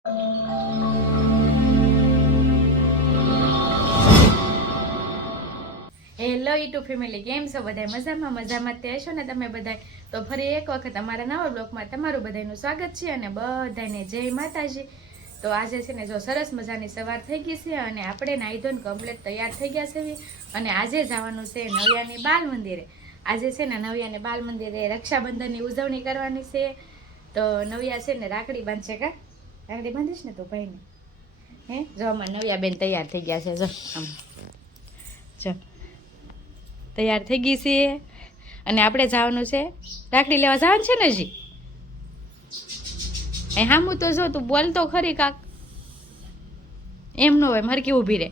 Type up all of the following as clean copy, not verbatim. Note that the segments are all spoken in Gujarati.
હેલો યુટ્યુબ ફેમિલી, કેમ છો બધા? મજામાં જ હશો ને તમે બધા? તો ફરી એક વખત અમારા નવા બ્લોગમાં તમારું બધાનું સ્વાગત છે અને બધાને જય માતાજી. તો આજે છે ને જો સરસ મજાની સવાર થઈ ગઈ છે અને આપણે નાહી ધોઈને કમ્પ્લીટ તૈયાર થઈ ગયા છે અને આજે જવાનું છે નવિયાની બાલ મંદિરે. આજે છે ને નવિયાની બાલ મંદિરે રક્ષાબંધનની ઉજવણી કરવાની છે. તો નવિયા છે ને રાખડી બાંધશે. કા રાખડી બાંધીશ ને તો ભાઈને? હે જો અમારા નવિયા બેન તૈયાર થઈ ગયા છે. જો આમ જો તૈયાર થઈ ગઈ છે અને આપણે જવાનું છે રાખડી લેવા. જવાનું છે ને હજી? એ હામું તો જો, તું બોલ તો ખરી કાક. એમ ન હોય, મરકી ઊભી રે.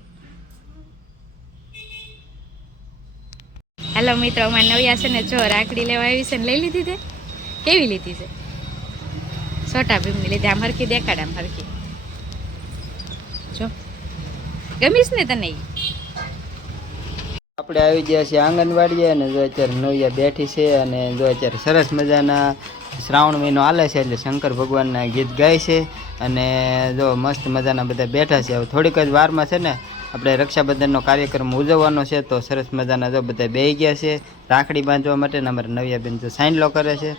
હાલો મિત્રો, અમારે નવિયા છે ને જો રાખડી લેવા આવી છે ને લઈ લીધી. તે કેવી લીધી છે? છોટા ભીમની લીધી. આમ હરખી દેખાડ, આમ હરખી જો. ગમીશ ને તને? આપણે આવી ગયા છીએ આંગણવાડીએ અને જો અત્યારે નવિયા બેઠી છે અને જો અત્યારે સરસ મજાના શ્રાવણ મહિનો હાલે છે એટલે શંકર ભગવાનના ગીત ગાય છે અને જો મસ્ત મજાના બધા બેઠા છે. હવે થોડીક જ વારમાં છે ને આપણે રક્ષાબંધનનો કાર્યક્રમ ઉજવવાનો છે. તો સરસ મજાના જો બધા બેસી ગયા છે રાખડી બાંધવા માટે ને અમારા નવિયાબેન જો સાઈનલો કરે છે.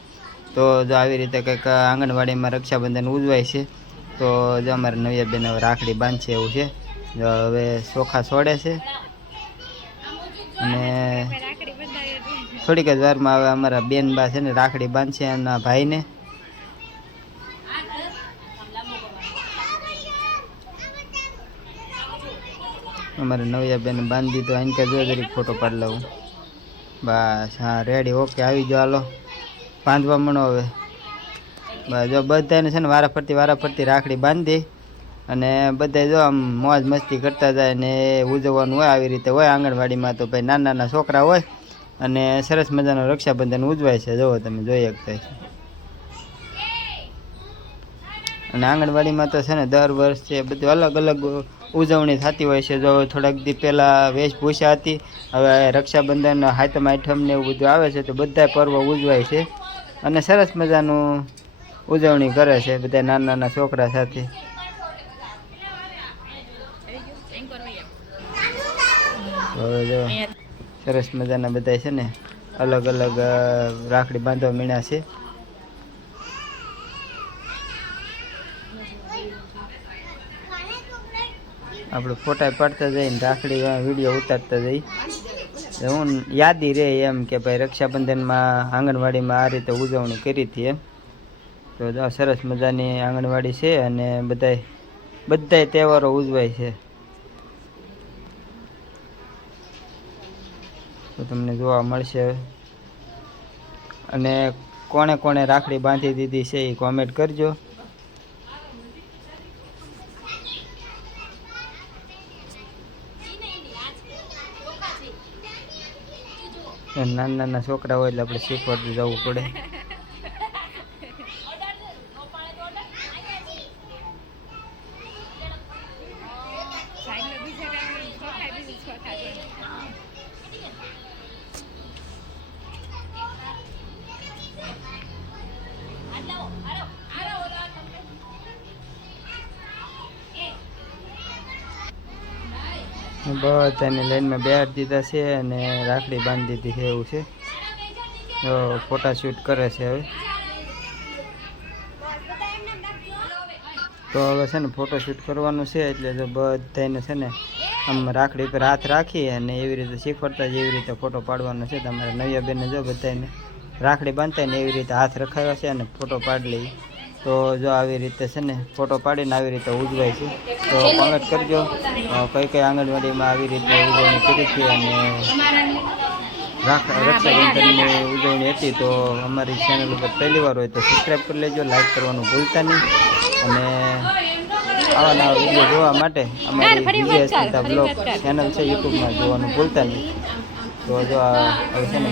તો જો આવી રીતે કંઈક આંગણવાડીમાં રક્ષાબંધન ઉજવાય છે. તો જો અમારા નવિયાબેન હવે રાખડી બાંધશે એવું છે. જો હવે ચોખા છોડે છે અને થોડીક જ વારમાં હવે અમારા બેન બા છે ને રાખડી બાંધશે એના ભાઈને. અમારે નવિયા બેન બાંધી દીધો. અહીં કે જો જરીક ફોટો પાડી લઉં. બસ હા, રેડી, ઓકે, આવી જાઓ. હાલો બાંધવા મળો હવે. બસ જો બધાને છે ને વારાફરતી રાખડી બાંધી અને બધા જો આમ મોજ મસ્તી કરતા જાય ને ઉજવવાનું હોય. આવી રીતે હોય આંગણવાડીમાં. તો ભાઈ નાના નાના છોકરા હોય અને સરસ મજાનો રક્ષાબંધન ઉજવાય છે. જુઓ તમે જોઈ શકતા છો. અને આંગણવાડીમાં તો છે ને દર વર્ષે બધું અલગ અલગ ઉજવણી થતી હોય છે. જો થોડાક દી પહેલાં વેશભૂષા હતી, હવે રક્ષાબંધન, હાતમ આઠમ ને એવું બધું આવે છે. તો બધા પર્વ ઉજવાય છે અને સરસ મજાનું ઉજવણી કરે છે બધા નાના નાના છોકરા સાથે. હવે જો સરસ મજાના બધા છે ને અલગ અલગ રાખડી બાંધવા મીણ્યા છે. આપણે ફોટા પાડતા જઈને રાખડી વિડીયો ઉતારતા જઈ હું યાદી રહે એમ કે ભાઈ રક્ષાબંધનમાં આંગણવાડીમાં આ રીતે ઉજવણી કરી હતી એમ. તો જો સરસ મજાની આંગણવાડી છે અને બધાય તહેવારો ઉજવાય છે. તો તમને જોવા મળશે. અને કોણે કોણે રાખડી બાંધી દીધી છે એ કોમેન્ટ કરજો. નાના નાના છોકરા હોય એટલે આપણે શીખવાડતું જવું પડે. બધાને લાઈનમાં બેહાડી દીધા છે અને રાખડી બાંધી દીધી છે એવું છે. ફોટા શૂટ કરે છે હવે. તો હવે છે ને ફોટો શૂટ કરવાનું છે એટલે જો બધાને છે ને આમ રાખડી પર હાથ રાખી અને એવી રીતે શીખવાડતા જેવી રીતે ફોટો પાડવાનો છે. તમારે નવિયા બેનને જો બધાને રાખડી બાંધતા ને એવી રીતે હાથ રખાવ્યા છે અને ફોટો પાડી લઈ. તો જો આવી રીતે છે ને ફોટો પાડીને આવી રીતે ઉજવાય છે. તો કોમેન્ટ કરજો કઈ કઈ આંગણવાડીમાં આવી રીતે ઉજવણી કરી હતી અને રક્ષાબંધનની ઉજવણી હતી. તો અમારી ચેનલ ઉપર પહેલી વાર હોય તો સબસ્ક્રાઈબ કરી લેજો, લાઈક કરવાનું ભૂલતા નહીં અને આવા નવા વિડીયો જોવા માટે અમારી વિજય અસ્મિતા બ્લોગ ચેનલ છે યુટ્યુબમાં જોવાનું ભૂલતા નહીં. તો જો હવે છે ને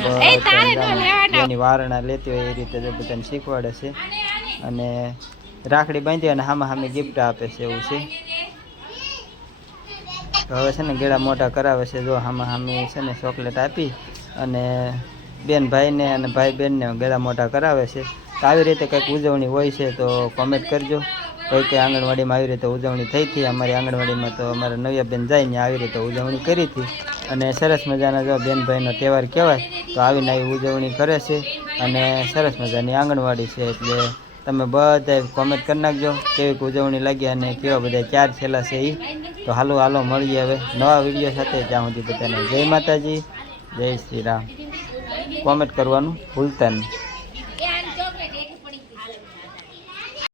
એની વારણા લેતી હોય એ રીતે જો બધાને શીખવાડે છે અને રાખડી બાંધી અને સામે ગિફ્ટ આપે છે એવું છે. તો હવે છે ને ગેડા મોટા કરાવે છે. જો સામે છે ને ચોકલેટ આપી અને બેન ભાઈને અને ભાઈ બેનને ગેડા મોટા કરાવે છે. તો આવી રીતે કંઈક ઉજવણી હોય છે તો કોમેન્ટ કરજો. કઈ આંગણવાડીમાં આવી રીતે ઉજવણી થઈ હતી. અમારી આંગણવાડીમાં તો અમારા નવ્યાબેન જાય ને આવી રીતે ઉજવણી કરી હતી અને સરસ મજાના જો બેનભાઈનો તહેવાર કહેવાય તો આવીને આવી ઉજવણી કરે છે અને સરસ મજાની આંગણવાડી છે. એટલે તમે બધા કોમેન્ટ કરી નાખજો કેવી ઉજવણી લાગી અને કેવા બધા ચાર છેલ્લા છે એ. તો હાલો મળીએ હવે નવા વિડીયો સાથે. ત્યાં સુધી બધાને જય માતાજી, જય શ્રી રામ. કોમેન્ટ કરવાનું ભૂલતા નહીં.